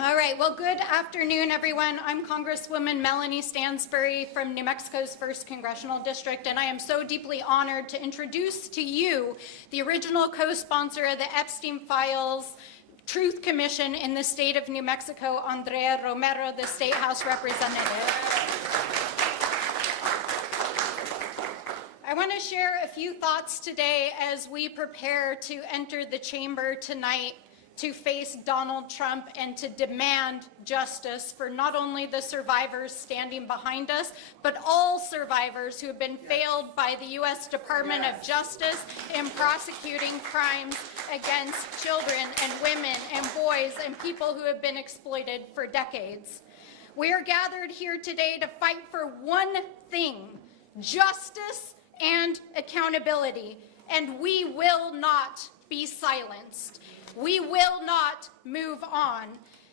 All right, well, good afternoon, everyone. I'm Congresswoman Melanie Stansbury from New Mexico's 1st Congressional District, and I am so deeply honored to introduce to you the original co-sponsor of the Epstein Files Truth Commission in the state of New Mexico, Andrea Romero, the State House Representative. I want to share a few thoughts today as we prepare to enter the chamber tonight to face Donald Trump and to demand justice for not only the survivors standing behind us, but all survivors who have been failed by the U.S. Department of Justice in prosecuting crimes against children and women and boys and people who have been exploited for decades. We are gathered here today to fight for one thing: justice and accountability, and we will not be silenced. We will not move on.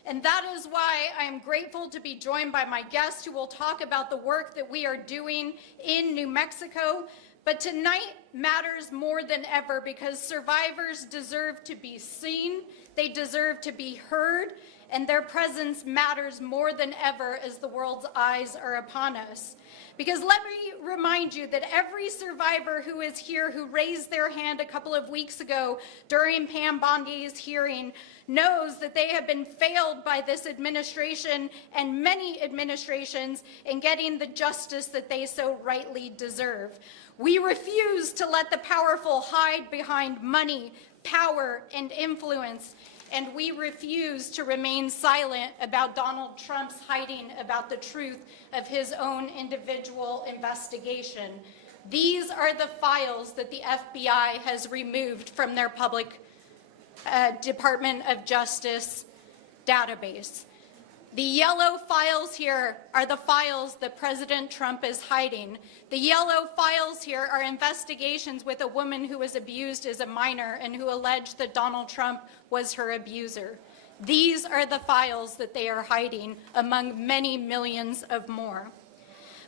And that is why I am grateful to be joined by my guests who will talk about the work that we are doing in New Mexico. But tonight matters more than ever because survivors deserve to be seen, they deserve to be heard, and their presence matters more than ever as the world's eyes are upon us. Because let me remind you that every survivor who is here who raised their hand a couple of weeks ago during Pam Bondi's hearing knows that they have been failed by this administration and many administrations in getting the justice that they so rightly deserve. We refuse to let the powerful hide behind money, power, and influence. And we refuse to remain silent about Donald Trump's hiding about the truth of his own individual investigation. These are the files that the FBI has removed from their public Department of Justice database. The yellow files here are the files that President Trump is hiding. The yellow files here are investigations with a woman who was abused as a minor and who alleged that Donald Trump was her abuser. These are the files that they are hiding, among many millions of more.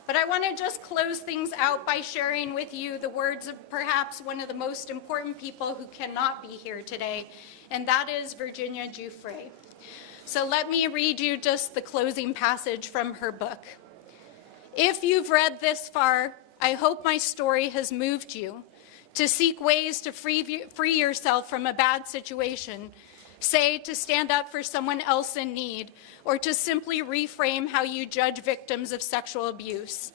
But I want to just close things out by sharing with you the words of perhaps one of the most important people who cannot be here today, and that is Virginia Giuffre. So let me read you just the closing passage from her book. If you've read this far, I hope my story has moved you to seek ways to free yourself from a bad situation, say to stand up for someone else in need, or to simply reframe how you judge victims of sexual abuse.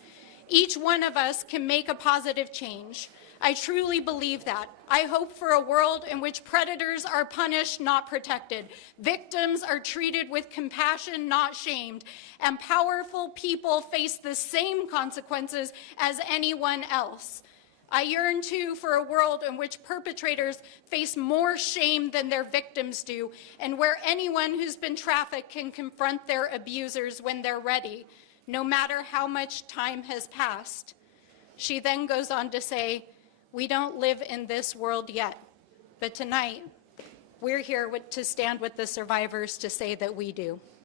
Each one of us can make a positive change. I truly believe that. I hope for a world in which predators are punished, not protected. Victims are treated with compassion, not shamed. And powerful people face the same consequences as anyone else. I yearn, too, for a world in which perpetrators face more shame than their victims do, and where anyone who's been trafficked can confront their abusers when they're ready, no matter how much time has passed. She then goes on to say, we don't live in this world yet, but tonight we're here to stand with the survivors to say that we do.